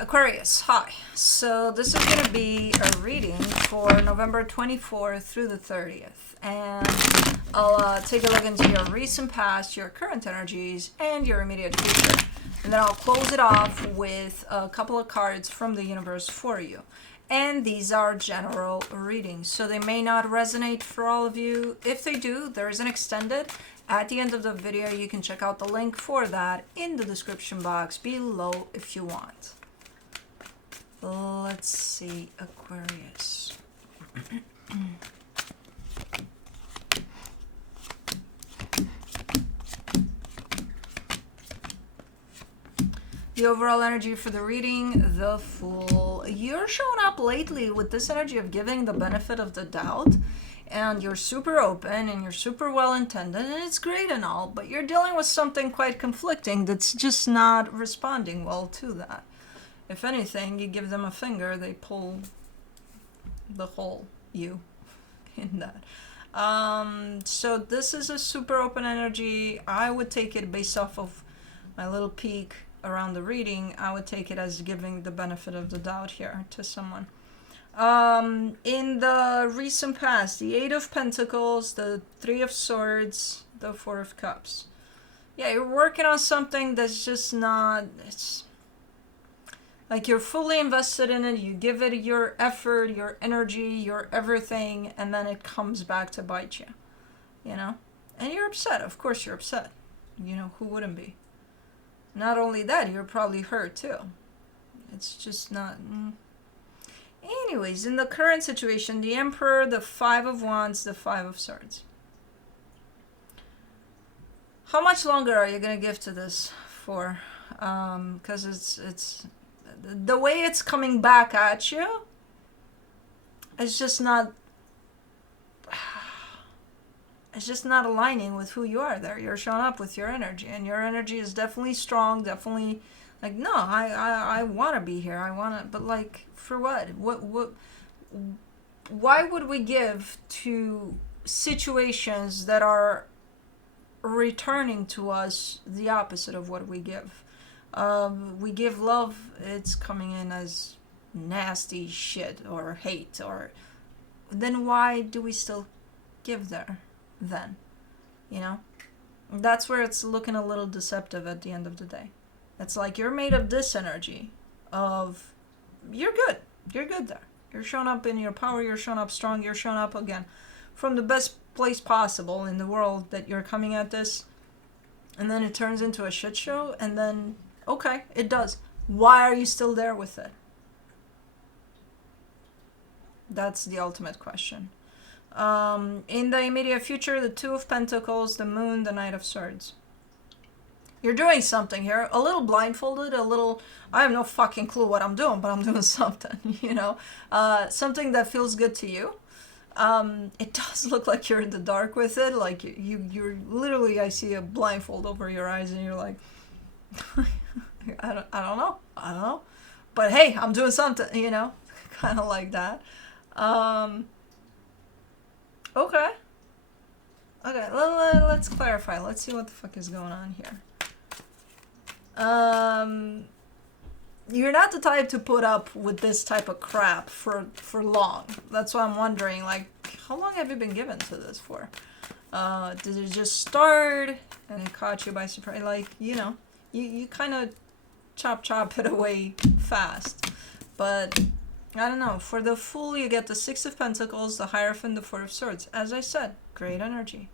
Aquarius, hi. So this is going to be a reading for November 24th through the 30th. And I'll take a look into your recent past, your current energies, and your immediate future. And then I'll close it off with a couple of cards from the universe for you. And these are general readings, so they may not resonate for all of you. If they do, there is an extended. At the end of the video, you can check out the link for that in the description box below if you want. Let's see, Aquarius. The overall energy for the reading, the Fool. You're showing up lately with this energy of giving the benefit of the doubt, and you're super open and you're super well intended, and it's great and all, but you're dealing with something quite conflicting that's just not responding well to that. If anything, you give them a finger, they pull the whole you in that. So this is a super open energy. I would take it based off of my little peek around the reading. I would take it as giving the benefit of the doubt here to someone. In the recent past, the Eight of Pentacles, the Three of Swords, the Four of Cups. Yeah, you're working on something that's just not... It's like you're fully invested in it, you give it your effort, your energy, your everything, and then it comes back to bite you, you know? And you're upset, of course you're upset. You know, who wouldn't be? Not only that, you're probably hurt too. It's just not... Anyways, in the current situation, the Emperor, the Five of Wands, the Five of Swords. How much longer are you going to give to this for? Because it's the way it's coming back at you, it's just not aligning with who you are there. You're showing up with your energy, and your energy is definitely strong, definitely like, no, I want to be here. I want to, but like, for what? Why would we give to situations that are returning to us the opposite of what we give? We give love, it's coming in as nasty shit or hate, or then why do we still give there then? You know, that's where it's looking a little deceptive at the end of the day. It's like you're made of this energy of you're good there, you're showing up in your power, you're showing up strong, you're showing up again from the best place possible in the world that you're coming at this, and then it turns into a shit show, and then okay, it does. Why are you still there with it? That's the ultimate question. In the immediate future, the Two of Pentacles, the Moon, the Knight of Swords. You're doing something here, a little blindfolded, a little, I have no fucking clue what I'm doing, but I'm doing something, you know? Something that feels good to you. It does look like you're in the dark with it, like you're literally, I see a blindfold over your eyes and you're like, I don't know, but hey, I'm doing something, you know, kind of like that. Okay, let's clarify. Let's see what the fuck is going on here. You're not the type to put up with this type of crap for long. That's why I'm wondering, like, how long have you been given to this for? Did it just start and it caught you by surprise? Like, you know, you kind of chop it away fast. But I don't know. For the Fool, you get the Six of Pentacles, the Hierophant, the Four of Swords. As I said, great energy.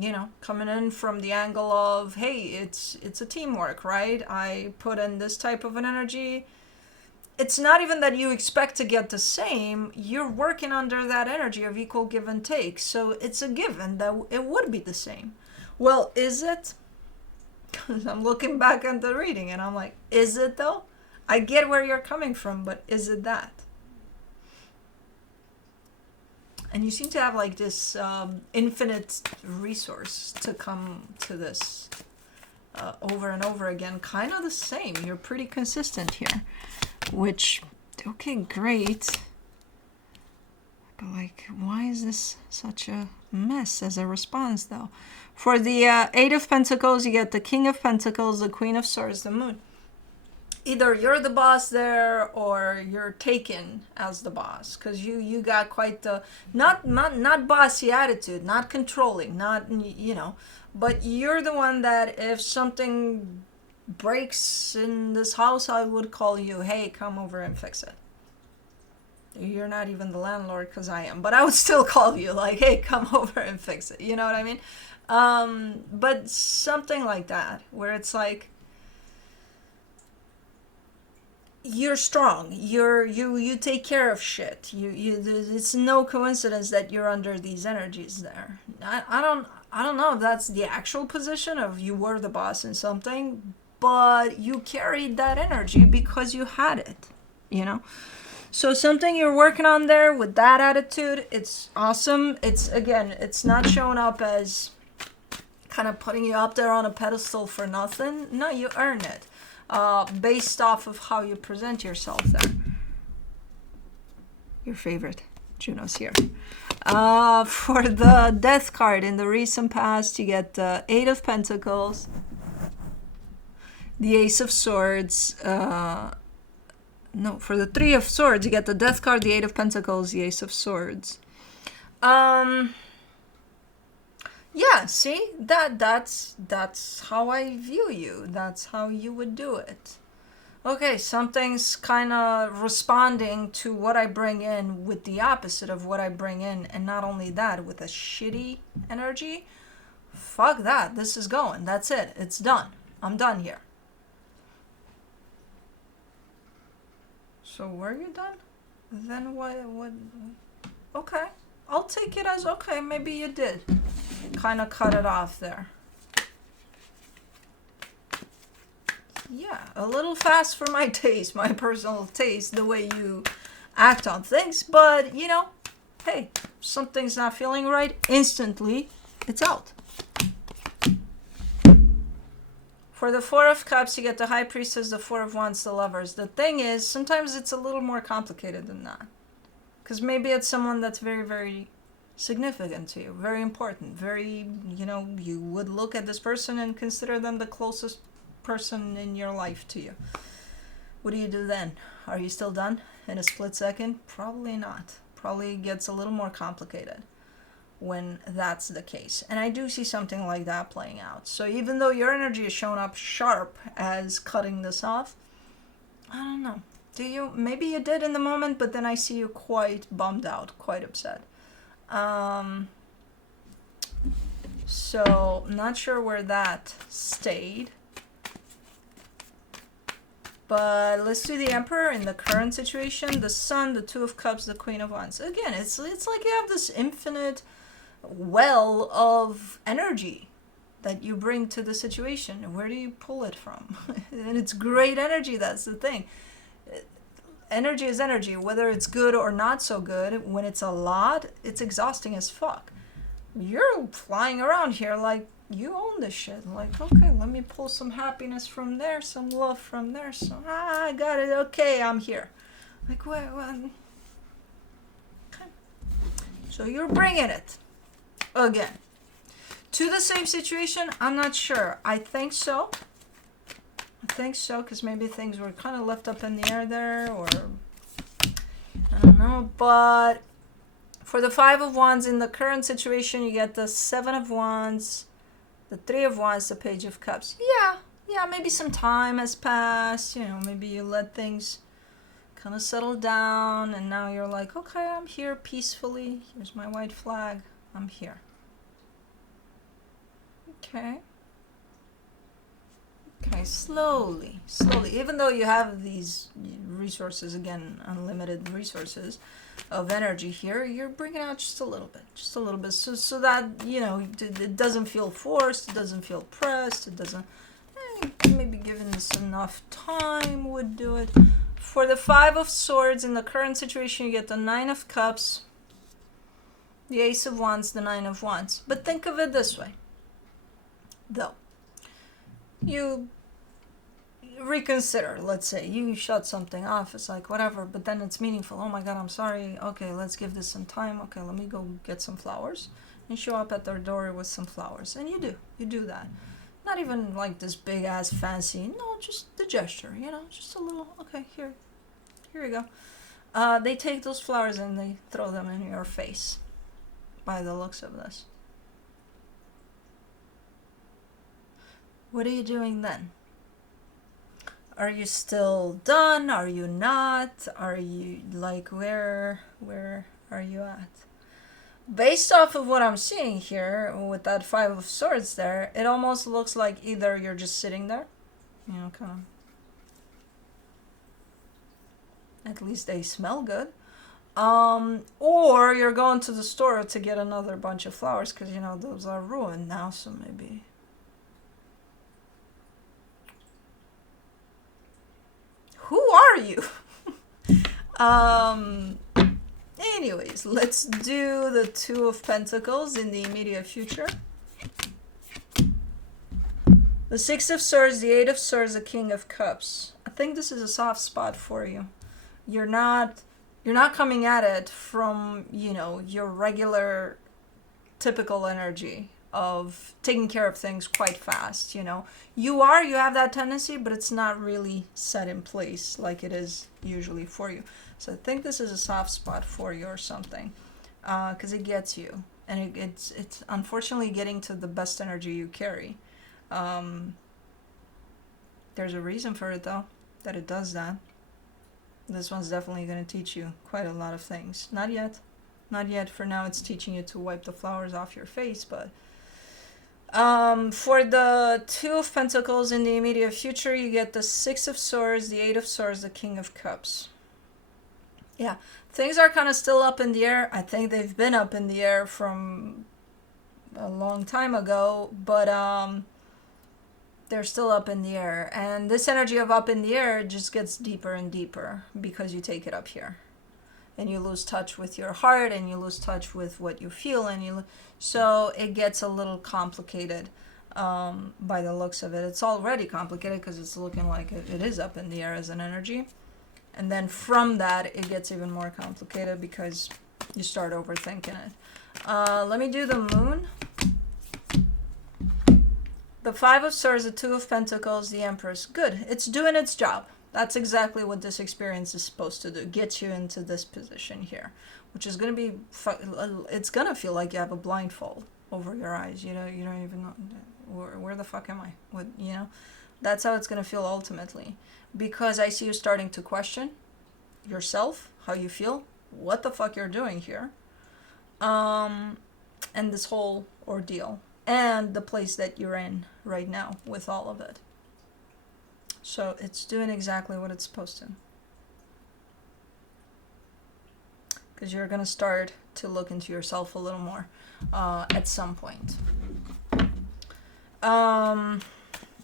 You know, coming in from the angle of, hey, it's a teamwork, right? I put in this type of an energy. It's not even that you expect to get the same. You're working under that energy of equal give and take. So it's a given that it would be the same. Well, is it? Because I'm looking back at the reading and I'm like, is it though? I get where you're coming from, but is it that? And you seem to have like this infinite resource to come to this over and over again. Kind of the same. You're pretty consistent here. Which, okay, great. But like, why is this such a mess as a response though? For the Eight of Pentacles, you get the King of Pentacles, the Queen of Swords, the Moon. either you're the boss there or you're taken as the boss, because you got quite the not bossy attitude, not controlling, not, but you're the one that if something breaks in this house, I would call you, hey, come over and fix it. You're not even the landlord, because I am, but I would still call you like, hey, come over and fix it, you know what I mean? But something like that, where it's like, you're strong, you take care of shit, it's no coincidence that you're under these energies there. I don't know if that's the actual position of you were the boss in something, but you carried that energy because you had it, you know. So something you're working on there with that attitude, it's awesome. It's, again, it's not showing up as kind of putting you up there on a pedestal for nothing. No, you earn it, based off of how you present yourself there. Your favorite, Juno's here. For the Death card in the recent past, you get the Eight of Pentacles, the Ace of Swords. No, for the Three of Swords, you get the Death card, the Eight of Pentacles, the Ace of Swords. Yeah, see, that's how I view you. That's how you would do it. Okay, something's kind of responding to what I bring in with the opposite of what I bring in, and not only that, with a shitty energy. Fuck that. This is going. That's it. It's done. I'm done here. So were you done? Then what? Okay. I'll take it as okay, maybe you did. Kind of cut it off there. Yeah, a little fast for my taste, my personal taste, the way you act on things. But, hey, something's not feeling right, instantly, it's out. For the Four of Cups, you get the High Priestess, the Four of Wands, the Lovers. The thing is, sometimes it's a little more complicated than that. Because maybe it's someone that's very, very significant to you, very important, very, you would look at this person and consider them the closest person in your life to you. What do you do then? Are you still done in a split second? Probably not. Probably gets a little more complicated when that's the case. And I do see something like that playing out. So even though your energy is showing up sharp as cutting this off, I don't know. Do you? Maybe you did in the moment, but then I see you quite bummed out, quite upset. So not sure where that stayed. But let's do the Emperor in the current situation, the Sun, the Two of Cups, the Queen of Wands. Again, it's like you have this infinite well of energy that you bring to the situation. Where do you pull it from? And it's great energy, that's the thing. Energy is energy, whether it's good or not so good. When it's a lot, it's exhausting as fuck. You're flying around here like you own this shit. Like, okay, let me pull some happiness from there, some love from there. So, I got it. Okay, I'm here. Like, what? Okay. So you're bringing it. Again. To the same situation, I'm not sure. I think so. Because maybe things were kind of left up in the air there, or I don't know. But for the Five of Wands in the current situation, you get the Seven of Wands, the Three of Wands, the Page of Cups. Yeah, maybe some time has passed. Maybe you let things kind of settle down, and now you're like, okay, I'm here peacefully. Here's my white flag. I'm here. Okay, slowly. Even though you have these resources, again, unlimited resources of energy here, you're bringing out just a little bit, so that, it doesn't feel forced, it doesn't feel pressed, it doesn't, maybe giving this enough time would do it. For the Five of Swords, in the current situation, you get the Nine of Cups, the Ace of Wands, the Nine of Wands. But think of it this way, though. You reconsider, let's say you shut something off, it's like whatever, but then it's meaningful. Oh my god, I'm sorry. Okay, let's give this some time. Okay, let me go get some flowers, and show up at their door with some flowers. And you do that. Not even like this big ass fancy. No, just the gesture, you know, just a little. Okay, here you go. They take those flowers and they throw them in your face. By the looks of this. What are you doing then? Are you still done? Are you not? Are you like where are you at? Based off of what I'm seeing here with that Five of Swords there, it almost looks like either you're just sitting there, you know, kind of, at least they smell good, or you're going to the store to get another bunch of flowers because, you know, those are ruined now, so maybe. Who are you? Anyways, let's do the Two of Pentacles in the immediate future. The Six of Swords, the Eight of Swords, the King of Cups. I think this is a soft spot for you. You're not coming at it from, you know, your regular typical energy of taking care of things quite fast, you know. You have that tendency, but it's not really set in place like it is usually for you. So I think this is a soft spot for you or something, because it gets you, and it's unfortunately getting to the best energy you carry. There's a reason for it though, that it does that. This one's definitely going to teach you quite a lot of things. Not yet. For now, it's teaching you to wipe the flowers off your face, but for the Two of Pentacles in the immediate future, you get the Six of Swords, the Eight of Swords, the King of Cups. Yeah, things are kind of still up in the air. I think they've been up in the air from a long time ago, but they're still up in the air. And this energy of up in the air just gets deeper and deeper because you take it up here. And you lose touch with your heart, and you lose touch with what you feel, and so it gets a little complicated by the looks of it. It's already complicated because it's looking like it is up in the air as an energy. And then from that, it gets even more complicated because you start overthinking it. Let me do the Moon. The Five of Swords, the Two of Pentacles, the Empress. Good. It's doing its job. That's exactly what this experience is supposed to do. Get you into this position here, which is going to be, it's going to feel like you have a blindfold over your eyes. You know, you don't even know, where the fuck am I? What, you know, that's how it's going to feel ultimately. Because I see you starting to question yourself, how you feel, what the fuck you're doing here, and this whole ordeal, and the place that you're in right now with all of it. So it's doing exactly what it's supposed to. Because you're going to start to look into yourself a little more at some point.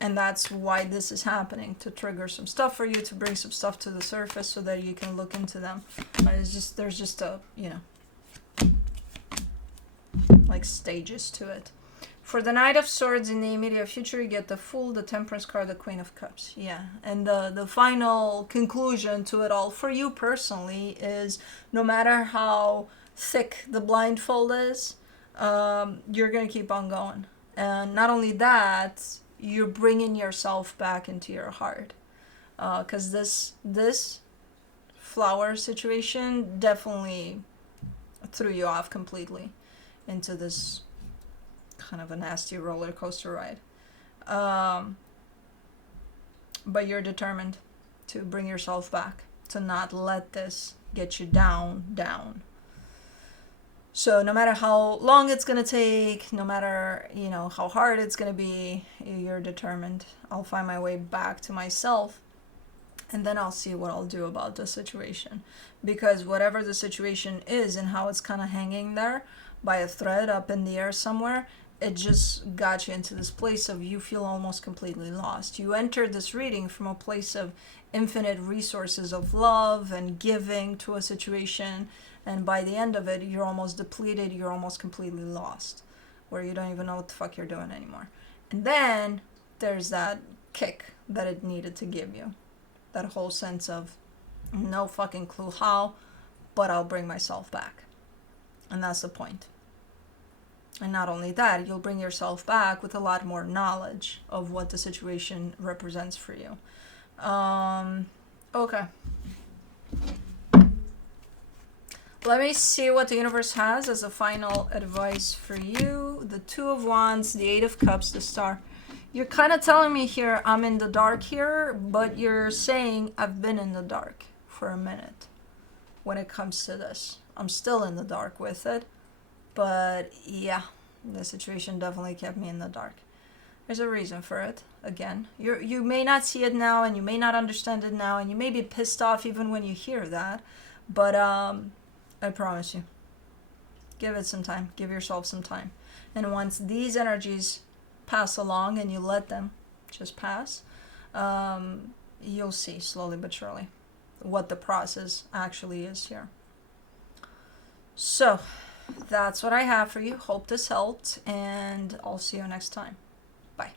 And that's why this is happening, to trigger some stuff for you, to bring some stuff to the surface so that you can look into them. But there's just a, you know, like stages to it. For the Knight of Swords in the immediate future, you get the Fool, the Temperance card, the Queen of Cups. Yeah, and the final conclusion to it all for you personally is no matter how thick the blindfold is, you're going to keep on going. And not only that, you're bringing yourself back into your heart. Because this flower situation definitely threw you off completely into this kind of a nasty roller coaster ride. But you're determined to bring yourself back, to not let this get you down. So no matter how long it's going to take, no matter, you know, how hard it's going to be, you're determined. I'll find my way back to myself, and then I'll see what I'll do about the situation. Because whatever the situation is and how it's kind of hanging there by a thread up in the air somewhere, it just got you into this place of you feel almost completely lost. You entered this reading from a place of infinite resources of love and giving to a situation, and by the end of it, you're almost depleted, you're almost completely lost, where you don't even know what the fuck you're doing anymore. And then there's that kick that it needed to give you. That whole sense of no fucking clue how, but I'll bring myself back. And that's the point. And not only that, you'll bring yourself back with a lot more knowledge of what the situation represents for you. Okay. Let me see what the universe has as a final advice for you. The Two of Wands, the Eight of Cups, the Star. You're kind of telling me here, I'm in the dark here, but you're saying I've been in the dark for a minute when it comes to this. I'm still in the dark with it, but yeah, the situation definitely kept me in the dark. There's a reason for it. Again, you may not see it now, and you may not understand it now, and you may be pissed off even when you hear that, but I promise you, give it some time. Give yourself some time. And once these energies pass along and you let them just pass, you'll see slowly but surely what the process actually is here. So that's what I have for you. Hope this helped, and I'll see you next time. Bye.